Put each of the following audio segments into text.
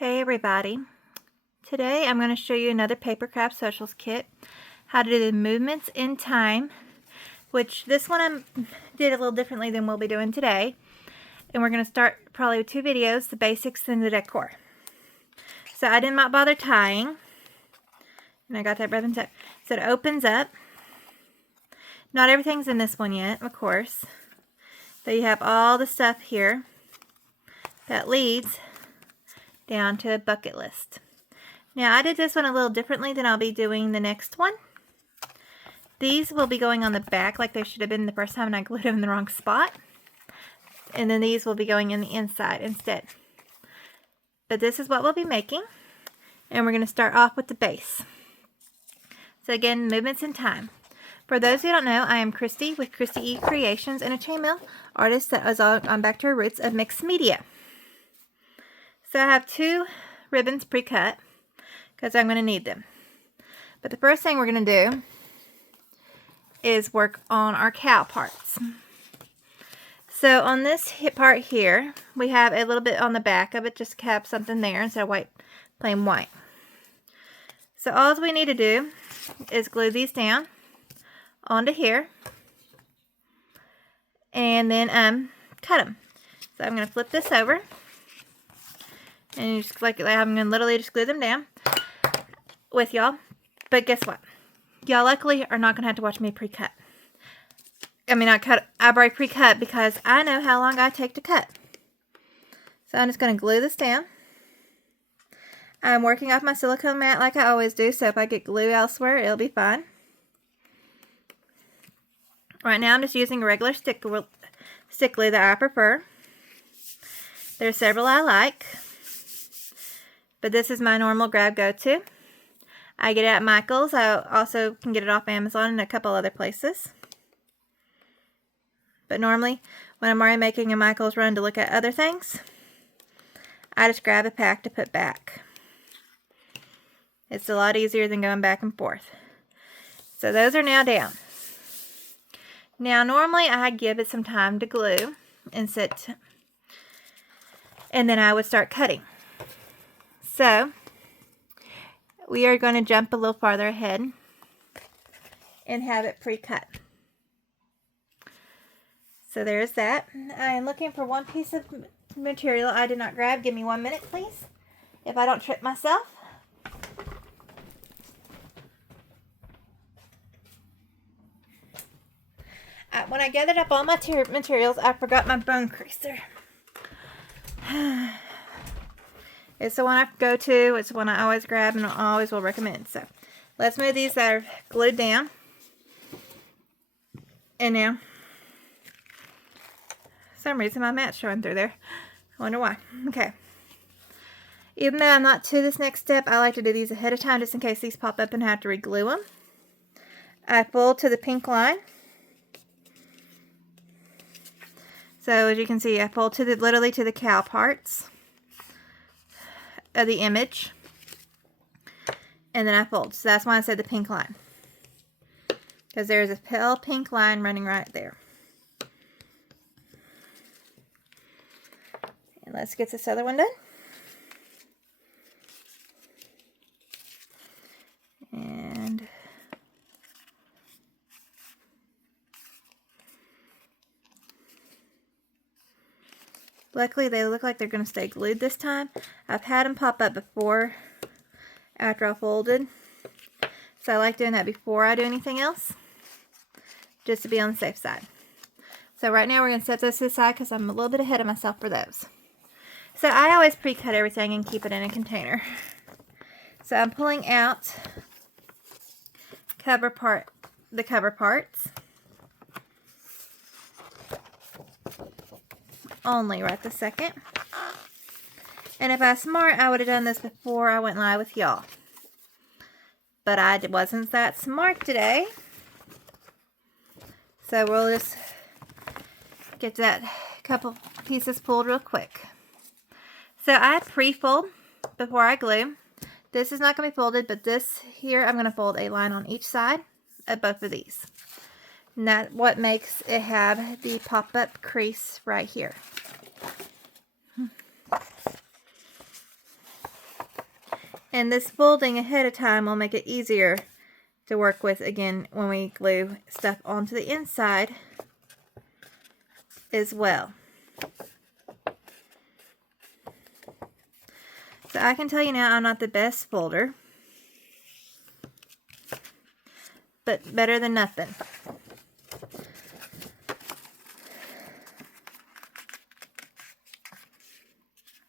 Hey everybody, today I'm going to show you another papercraftsocials kit, how to do the movements in time, which this one I did a little differently than we'll be doing today, and we're going to start probably with two videos, the basics and the decor. So I did not bother tying, and I got that ribbon tucked. So it opens up. Not everything's in this one yet, of course, but you have all the stuff here that leads down to a bucket list. Now I did this one a little differently than I'll be doing the next one. These will be going on the back like they should have been the first time and I glued them in the wrong spot. And then these will be going in the inside instead. But this is what we'll be making. And we're going to start off with the base. So again, movements in time. For those who don't know, I am Christi with Creations and a chainmail artist that is on back to her roots of mixed media. So I have two ribbons pre-cut because I'm going to need them. But the first thing we're going to do is work on our cow parts. So on this part here, we have a little bit on the back of it, just to have something there instead of white, plain white. So all we need to do is glue these down onto here and then cut them. So I'm going to flip this over. And you just like I'm going to literally just glue them down with y'all. But guess what? Y'all luckily are not going to have to watch me pre-cut. I mean, I've already pre-cut because I know how long I take to cut. So I'm just going to glue this down. I'm working off my silicone mat like I always do. So if I get glue elsewhere, it'll be fine. Right now I'm just using a regular stick glue that I prefer. There's several I like. But this is my normal grab go-to. I get it at Michael's. I also can get it off Amazon and a couple other places. But normally, when I'm already making a Michael's run to look at other things, I just grab a pack to put back. It's a lot easier than going back and forth. So those are now down. Now normally I give it some time to glue and sit, and then I would start cutting. So, we are going to jump a little farther ahead and have it pre-cut. So there's that. I am looking for one piece of material I did not grab. Give me 1 minute, please, if I don't trip myself. When I gathered up all my materials, I forgot my bone creaser. It's the one I go to. It's the one I always grab and I always will recommend. So let's move these that are glued down. And now, for some reason my mat's showing through there. I wonder why. Okay. Even though I'm not to this next step, I like to do these ahead of time just in case these pop up and I have to re-glue them. I fold to the pink line. So as you can see, I fold to literally to the cow parts of the image, and then I fold. So that's why I said the pink line, because there's a pale pink line running right there. And let's get this other one done. And luckily they look like they're going to stay glued this time. I've had them pop up before after I folded. So I like doing that before I do anything else, just to be on the safe side. So right now we're going to set those to the side because I'm a little bit ahead of myself for those. So I always pre-cut everything and keep it in a container. So I'm pulling out the cover parts. Only right this second. And if I was smart, I would have done this before I went live with y'all. But I wasn't that smart today. So we'll just get that couple pieces pulled real quick. So I pre-fold before I glue. This is not going to be folded, but this here I'm going to fold a line on each side of both of these. And that's what makes it have the pop-up crease right here. And this folding ahead of time will make it easier to work with again when we glue stuff onto the inside as well. So I can tell you now, I'm not the best folder, but better than nothing.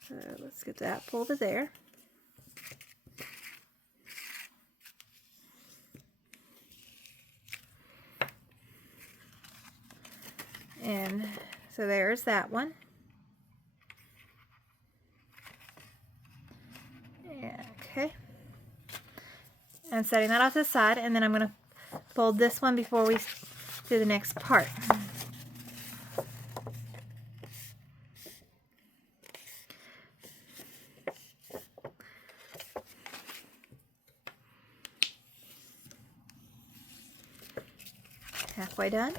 So let's get that folded there. And so there's that one. Yeah, okay. I'm setting that off to the side, and then I'm going to fold this one before we do the next part. Halfway done.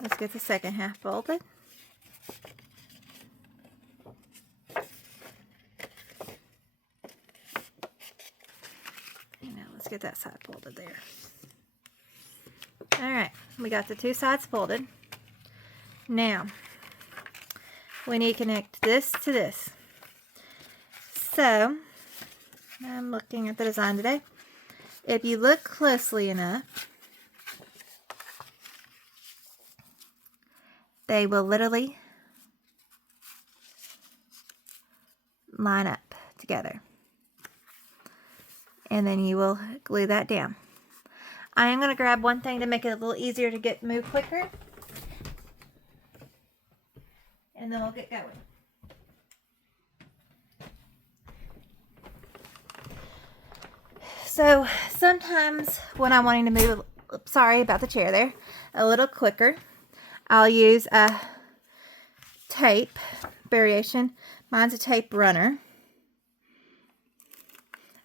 Let's get the second half folded. And now let's get that side folded there. Alright, we got the two sides folded. Now, we need to connect this to this. So, I'm looking at the design today. If you look closely enough, they will literally line up together. And then you will glue that down. I am going to grab one thing to make it a little easier to move quicker. And then we'll get going. So sometimes when I'm wanting to move, sorry about the chair there, a little quicker, I'll use a tape variation. Mine's a tape runner.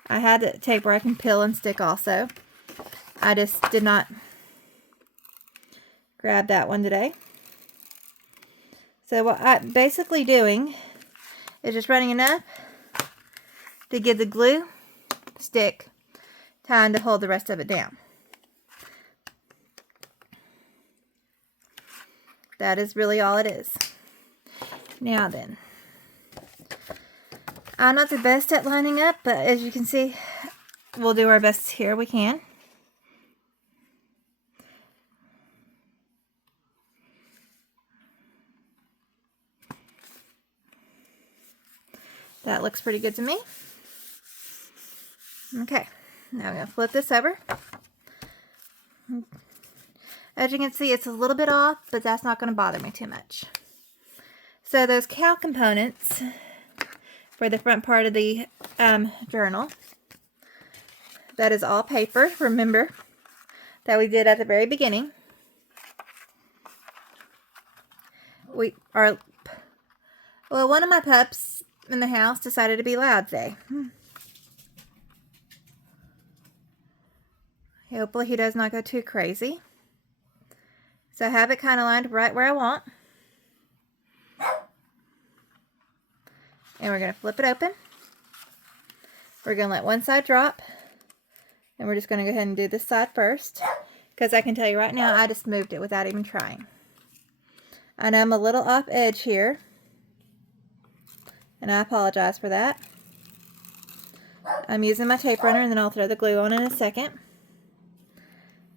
I had a tape where I can peel and stick also. I just did not grab that one today. So what I'm basically doing is just running enough to give the glue stick time to hold the rest of it down. That is really all it is. Now then, I'm not the best at lining up, but as you can see, we'll do our best here we can. That looks pretty good to me. Okay, now I'm going to flip this over. As you can see, it's a little bit off, but that's not going to bother me too much. So those cow components for the front part of the journal, that is all paper, remember, that we did at the very beginning. Well, one of my pups in the house decided to be loud today. Hopefully he does not go too crazy. So I have it kind of lined right where I want. And we're going to flip it open. We're going to let one side drop. And we're just going to go ahead and do this side first. Because I can tell you right now, I just moved it without even trying. I know I'm a little off edge here. And I apologize for that. I'm using my tape runner and then I'll throw the glue on in a second.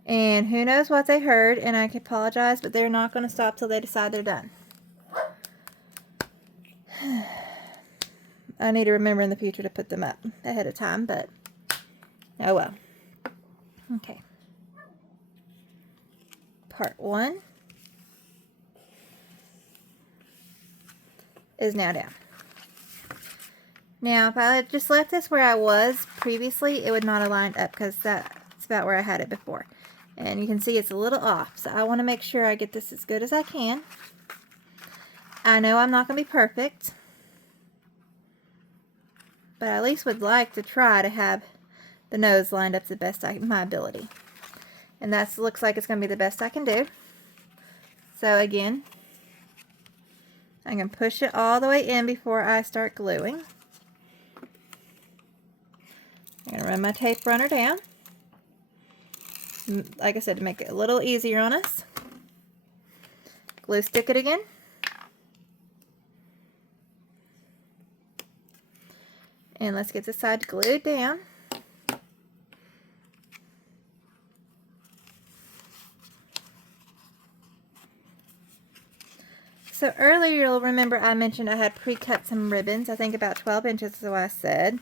And who knows what they heard, and I can apologize, but they're not going to stop till they decide they're done. I need to remember in the future to put them up ahead of time, but oh well. Okay. Part 1 is now down. Now, if I had just left this where I was previously, it would not have lined up because that's about where I had it before. And you can see it's a little off, so I want to make sure I get this as good as I can. I know I'm not going to be perfect, but I at least would like to try to have the nose lined up to the best of my ability. And that looks like it's going to be the best I can do. So again, I can push it all the way in before I start gluing. I'm going to run my tape runner down. Like I said, to make it a little easier on us. Glue stick it again. And let's get this side glued down. So earlier you'll remember I mentioned I had pre-cut some ribbons. I think about 12 inches is what I said.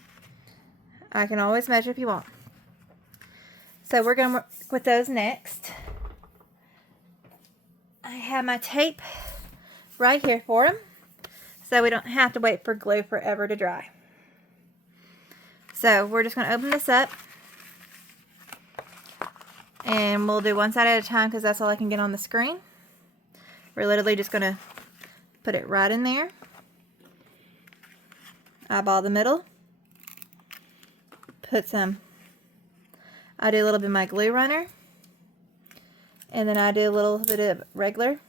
I can always measure if you want. So we're going to work with those next. I have my tape right here for them, so we don't have to wait for glue forever to dry. So we're just going to open this up, and we'll do one side at a time because that's all I can get on the screen. We're literally just going to put it right in there, eyeball the middle, put some, I do a little bit of my glue runner, and then I do a little bit of regular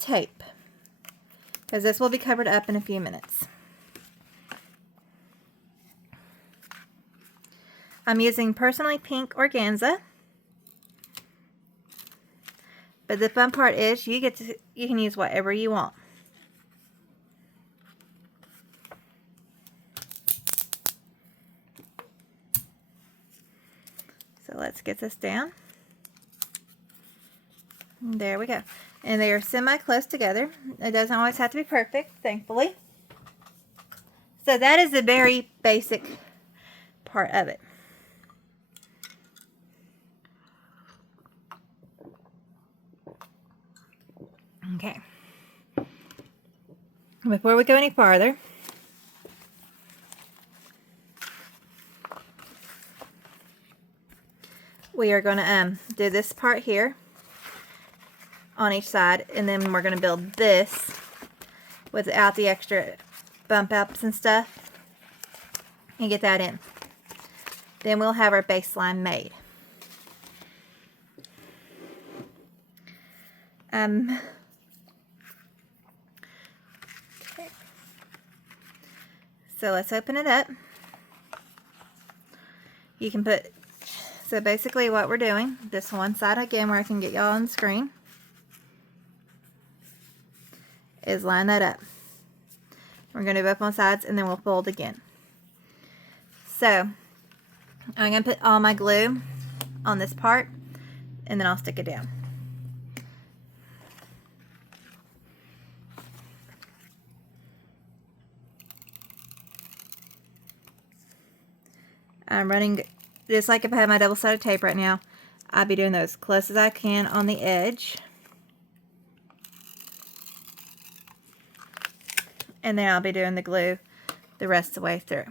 tape because this will be covered up in a few minutes. I'm using personally pink organza, but the fun part is you can use whatever you want. So let's get this down. There we go. And they are semi-close together. It doesn't always have to be perfect, thankfully. So that is the very basic part of it. Okay. Before we go any farther, we are going to do this part here on each side, and then we're going to build this without the extra bump ups and stuff and get that in. Then we'll have our baseline made. Okay. So let's open it up. You can put, so basically what we're doing, this one side again where I can get y'all on the screen, is line that up. We're going to do both on sides and then we'll fold again. So I'm going to put all my glue on this part and then I'll stick it down. I'm running, just like if I had my double-sided tape right now, I'd be doing those as close as I can on the edge. And then I'll be doing the glue the rest of the way through.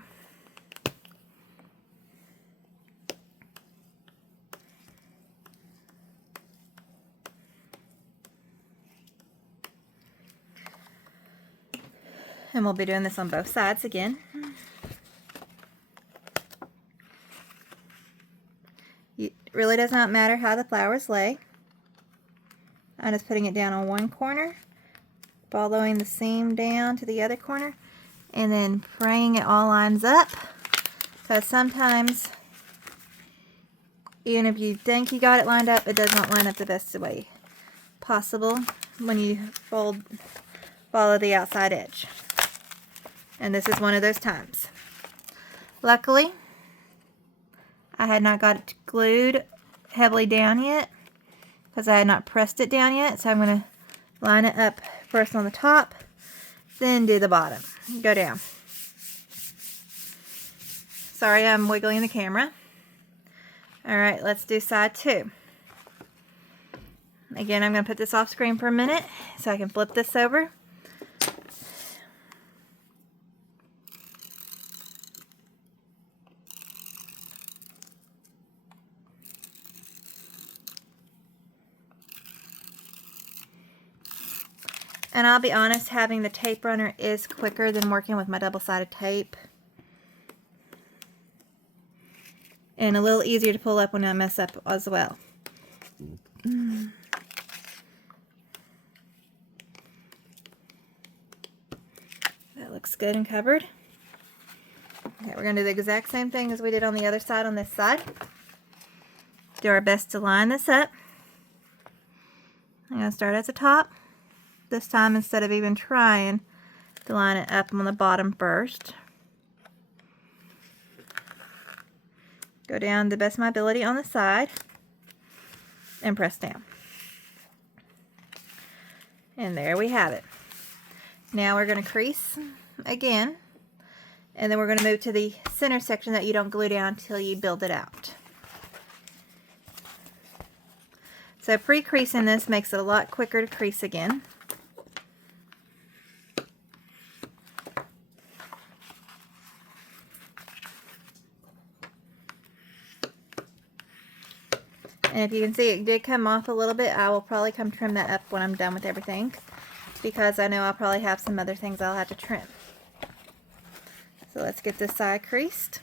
And we'll be doing this on both sides again. It really does not matter how the flowers lay. I'm just putting it down on one corner, following the seam down to the other corner, and then praying it all lines up, because sometimes even if you think you got it lined up, it does not line up the best way possible when you follow the outside edge. And this is one of those times. Luckily, I had not got it glued heavily down yet because I had not pressed it down yet. So I'm going to line it up first on the top, then do the bottom. Go down. Sorry, I'm wiggling the camera. Alright, let's do side 2. Again, I'm going to put this off screen for a minute so I can flip this over. And I'll be honest, having the tape runner is quicker than working with my double-sided tape. And a little easier to pull up when I mess up as well. looks good and covered. Okay, we're going to do the exact same thing as we did on the other side on this side. Do our best to line this up. I'm going to start at the top. This time, instead of even trying to line it up on the bottom first, go down to the best of my ability on the side and press down. And there we have it. Now we're going to crease again, and then we're going to move to the center section that you don't glue down until you build it out. So pre-creasing this makes it a lot quicker to crease again. And if you can see, it did come off a little bit. I will probably come trim that up when I'm done with everything, because I know I'll probably have some other things I'll have to trim. So let's get this side creased.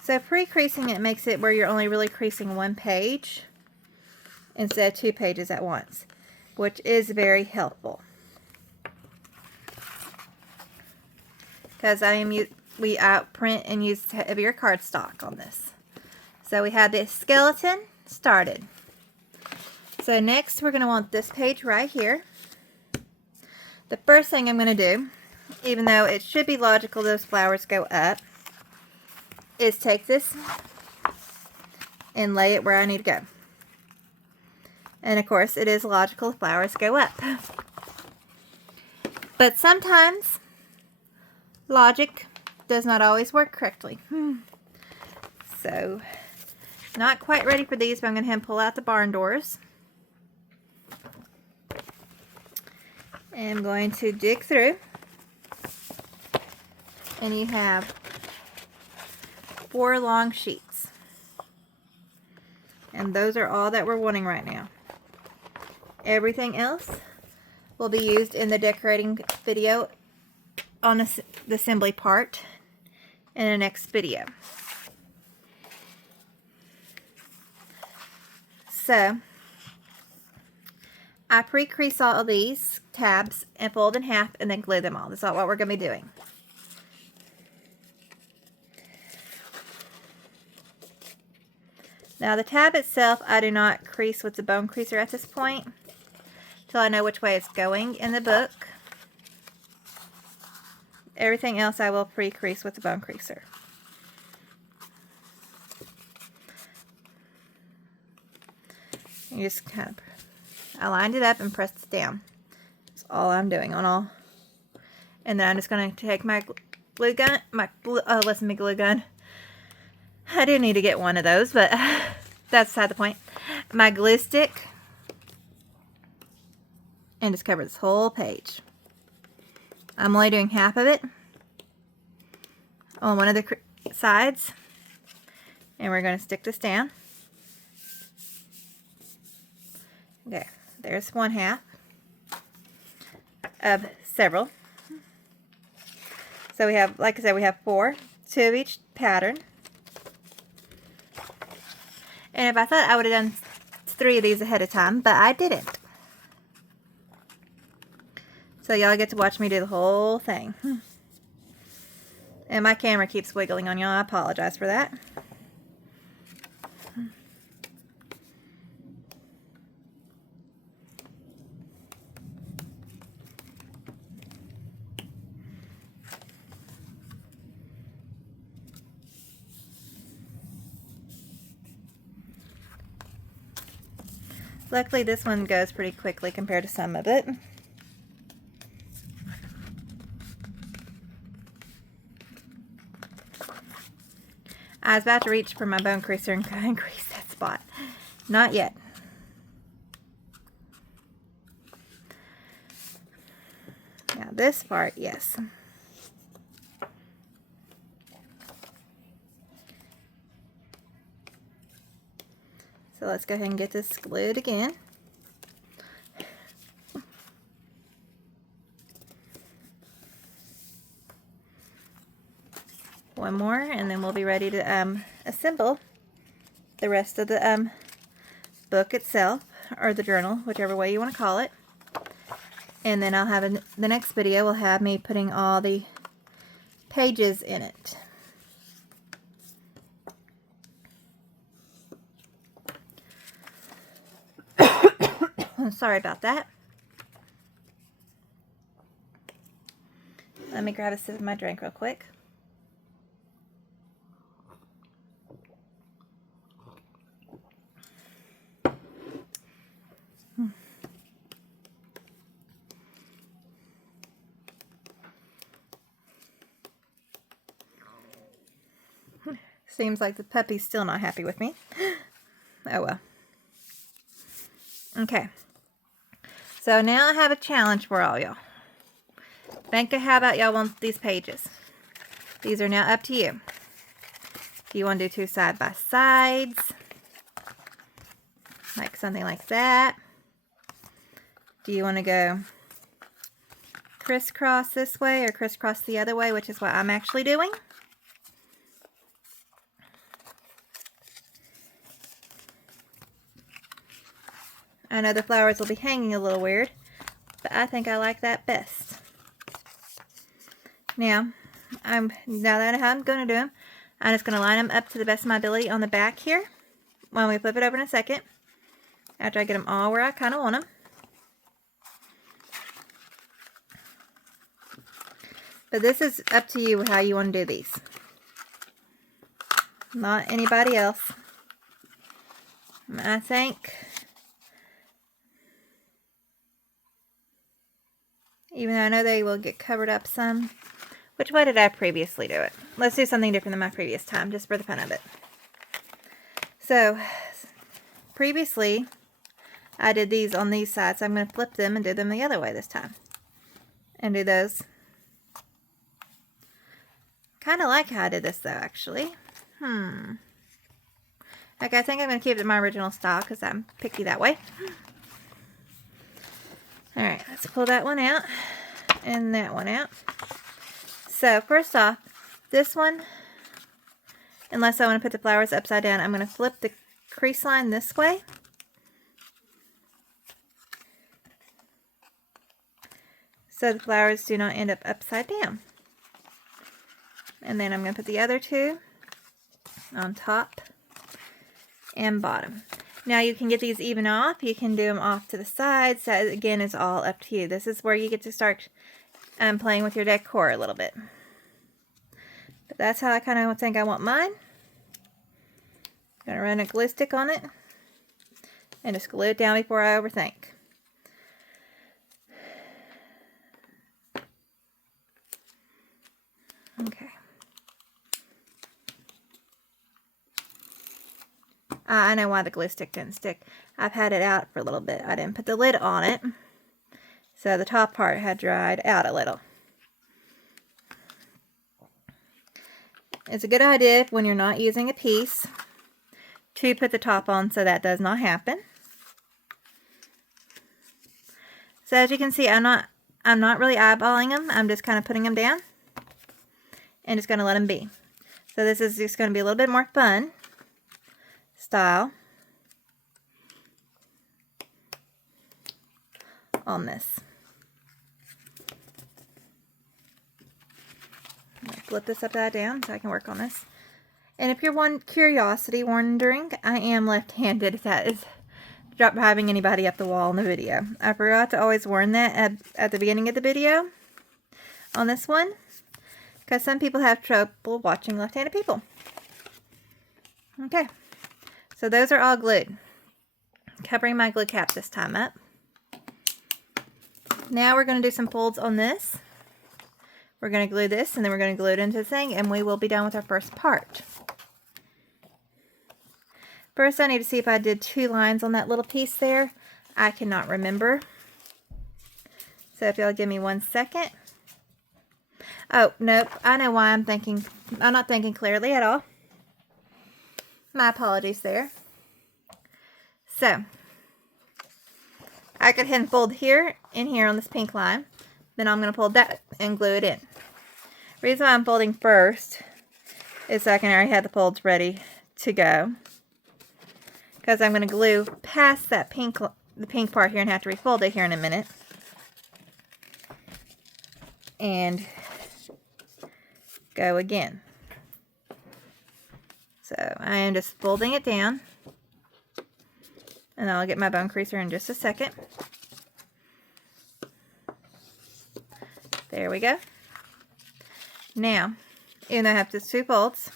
So pre-creasing it makes it where you're only really creasing one page instead of 2 pages at once, which is very helpful. Because we print and use heavier cardstock on this. So we have this skeleton started. So next we're going to want this page right here. The first thing I'm going to do, even though it should be logical those flowers go up, is take this and lay it where I need to go. And of course it is logical the flowers go up. But sometimes logic does not always work correctly. So, not quite ready for these, but I'm going to pull out the barn doors. And I'm going to dig through. And you have 4 long sheets. And those are all that we're wanting right now. Everything else will be used in the decorating video on the assembly part in the next video. So I pre-crease all of these tabs and fold in half and then glue them all. That's all what we're going to be doing. Now the tab itself, I do not crease with the bone creaser at this point till I know which way it's going in the book. Everything else I will pre-crease with the bone creaser. You just kind of, I lined it up and pressed it down. That's all I'm doing on all. And then I'm just going to take my glue gun, glue gun. I do need to get one of those, but that's beside the point. My glue stick, and just cover this whole page. I'm only doing half of it on one of the sides, and we're going to stick this down. Okay, there's one half of several. So we have, like I said, we have 4, 2 of each pattern. And if I thought I would have done 3 of these ahead of time, but I didn't. So y'all get to watch me do the whole thing. And my camera keeps wiggling on y'all. I apologize for that. Luckily this one goes pretty quickly compared to some of it. I was about to reach for my bone creaser and crease that spot. Not yet. Now this part, yes. So let's go ahead and get this glued again. One more, and then we'll be ready to assemble the rest of the book itself, or the journal, whichever way you want to call it. And then I'll have the next video will have me putting all the pages in it. Sorry about that. Let me grab a sip of my drink real quick. Seems like the puppy's still not happy with me. Oh well. Okay. So now I have a challenge for all y'all. Think of how about y'all want these pages. These are now up to you. Do you want to do 2 side by sides? Like something like that. Do you want to go crisscross this way or crisscross the other way, which is what I'm actually doing? I know the flowers will be hanging a little weird, but I think I like that best. Now that I know how I'm going to do them, I'm just going to line them up to the best of my ability on the back here. When we flip it over in a second, after I get them all where I kind of want them. But this is up to you how you want to do these. Not anybody else. I think, even though I know they will get covered up some. Which way did I previously do it? Let's do something different than my previous time, just for the fun of it. So, previously, I did these on these sides. So I'm going to flip them and do them the other way this time. And do those. Kind of like how I did this, though, actually. Okay, I think I'm going to keep it my original style, because I'm picky that way. Alright, let's pull that one out. And that one out. So, first off, this one, unless I want to put the flowers upside down, I'm going to flip the crease line this way. So the flowers do not end up upside down. And then I'm going to put the other 2 on top and bottom. Now you can get these even off. You can do them off to the sides. That, again, is all up to you. This is where you get to start playing with your decor a little bit. But that's how I kind of think I want mine. I'm going to run a glue stick on it and just glue it down before I overthink. Okay. I know why the glue stick didn't stick. I've had it out for a little bit. I didn't put the lid on it, so the top part had dried out a little. It's a good idea when you're not using a piece to put the top on so that does not happen. So as you can see, I'm not really eyeballing them. I'm just kind of putting them down and just going to let them be. So this is just going to be a little bit more fun style on this. I'm going to flip this upside down so I can work on this. And if you're wondering, I am left-handed, if that is driving anybody up the wall in the video. I forgot to always warn that at the beginning of the video on this one, because some people have trouble watching left-handed people. Okay, so those are all glued. Covering my glue cap this time up. Now we're going to do some folds on this. We're going to glue this, and then we're going to glue it into the thing, and we will be done with our first part. First, I need to see if I did 2 lines on that little piece there. I cannot remember. So if y'all give me 1 second. Oh, nope. I know why I'm not thinking clearly at all. My apologies there. So, I could hand fold here and here on this pink line. Then I'm going to fold that and glue it in. The reason why I'm folding first is so I can already have the folds ready to go. because I'm going to glue past that the pink part here and have to refold it here in a minute. And go again. So I am just folding it down, and I'll get my bone creaser in just a second. There we go. Now, even though I have just 2 folds,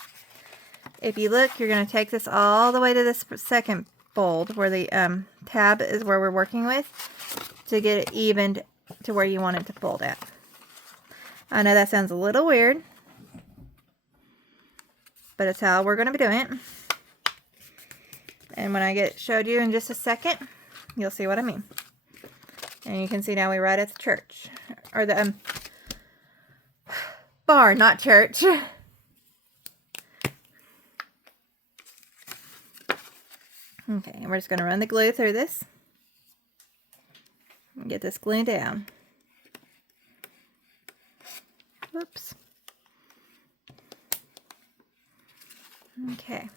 if you look, you're going to take this all the way to this second fold where the tab is where we're working with to get it evened to where you want it to fold at. I know that sounds a little weird, but it's how we're going to be doing it. And when I showed you in just a second, you'll see what I mean. And you can see now we're right at the church, or the barn, not church. Okay, and we're just going to run the glue through this and get this glue down. Whoops. Okay.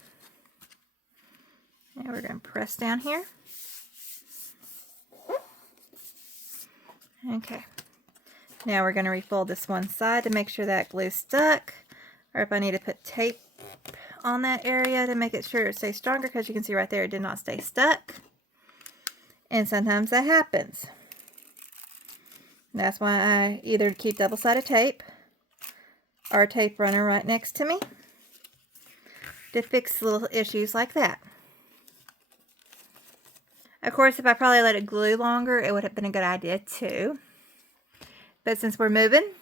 Now we're going to press down here. Okay. Now we're going to refold this one side to make sure that glue's stuck, or if I need to put tape on that area to make it sure it stays stronger, because you can see right there it did not stay stuck. And sometimes that happens. That's why I either keep double-sided tape or a tape runner right next to me to fix little issues like that. Of course, if I probably let it glue longer, it would have been a good idea too. But since we're moving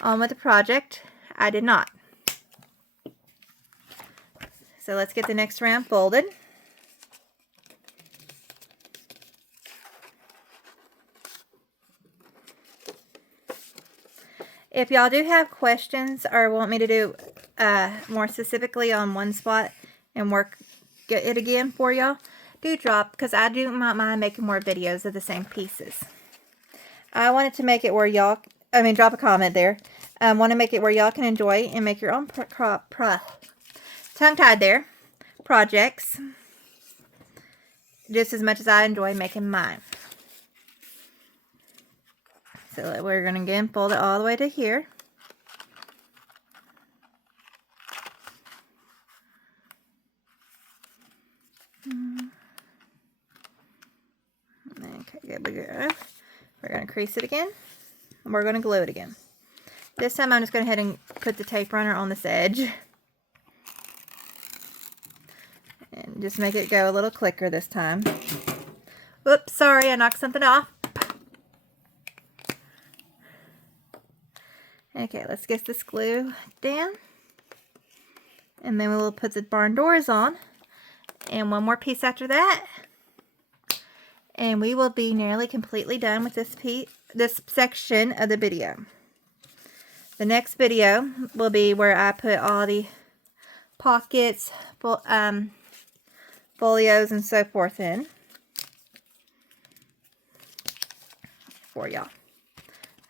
on with the project, I did not. So let's get the next round folded. If y'all do have questions or want me to do more specifically on one spot and work it again for y'all, do drop, because I do not mind making more videos of the same pieces. I wanted to make it where y'all, drop a comment there. I want to make it where y'all can enjoy and make your own tongue-tied there projects just as much as I enjoy making mine. So we're going to again fold it all the way to here. Okay, good. We're going to crease it again, and we're going to glue it again. This time I'm just going to go ahead and put the tape runner on this edge. And just make it go a little quicker this time. Oops, sorry, I knocked something off. Okay, let's get this glue down. And then we'll put the barn doors on. And one more piece after that. And we will be nearly completely done with this section of the video. The next video will be where I put all the pockets, folios, and so forth in for y'all.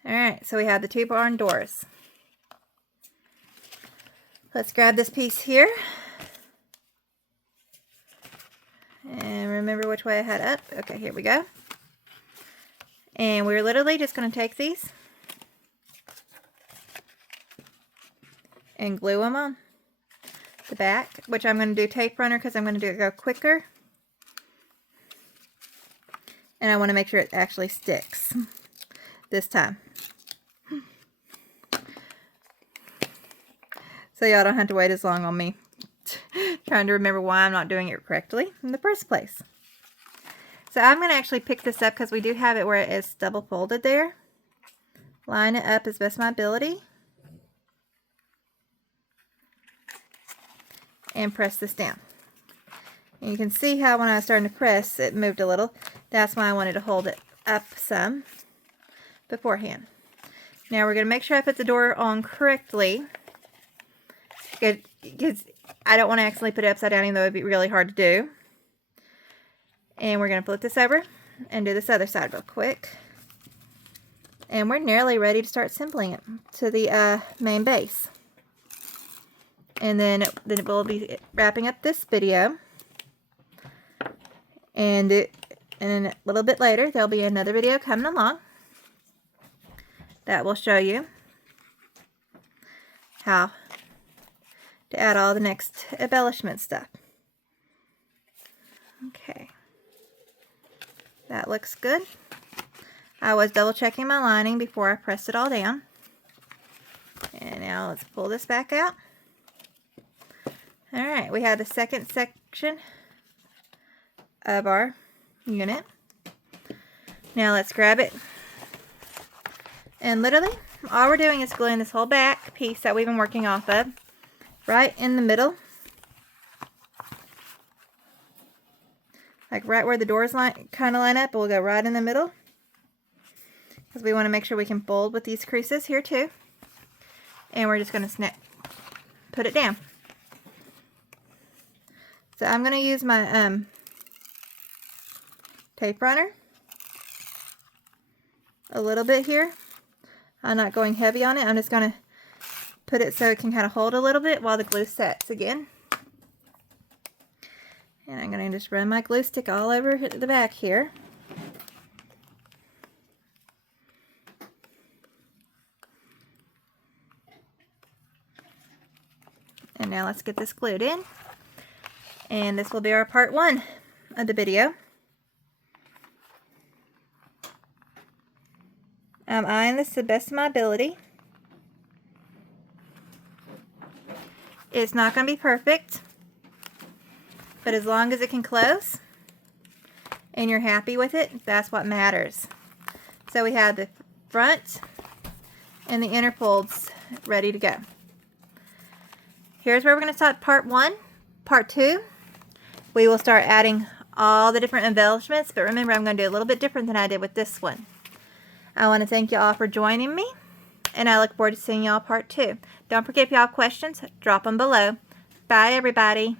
Alright, so we have the 2 barn doors. Let's grab this piece here. And remember which way I had up. Okay, here we go. And we're literally just going to take these and glue them on the back, which I'm going to do tape runner because I'm going to go quicker. And I want to make sure it actually sticks this time. So y'all don't have to wait as long on me trying to remember why I'm not doing it correctly in the first place. So I'm going to actually pick this up because we do have it where it is double folded there. Line it up as best my ability. And press this down. And you can see how when I was starting to press, it moved a little. That's why I wanted to hold it up some beforehand. Now we're going to make sure I put the door on correctly, because I don't want to accidentally put it upside down, even though it would be really hard to do. And we're going to flip this over and do this other side real quick. And we're nearly ready to start assembling it to the main base. And then we'll be wrapping up this video And a little bit later, there'll be another video coming along that will show you how to add all the next embellishment stuff. Okay, that looks good. I was double checking my lining before I pressed it all down. And now let's pull this back out. Alright, we have the second section of our unit. Now let's grab it. And literally, all we're doing is gluing this whole back piece that we've been working off of right in the middle. Like right where the doors kind of line up, we'll go right in the middle. Because we want to make sure we can fold with these creases here too. And we're just going to put it down. So I'm going to use my tape runner a little bit here. I'm not going heavy on it. I'm just going to put it so it can kind of hold a little bit while the glue sets again. And I'm going to just run my glue stick all over the back here. And now let's get this glued in. And this will be our part 1 of the video. I'm eyeing this to the best of my ability. It's not going to be perfect, but as long as it can close and you're happy with it, that's what matters. So we have the front and the inner folds ready to go. Here's where we're going to start part 1. Part 2, we will start adding all the different embellishments, but remember, I'm going to do a little bit different than I did with this one. I want to thank you all for joining me, and I look forward to seeing y'all part 2. Don't forget, if y'all have questions, drop them below. Bye, everybody.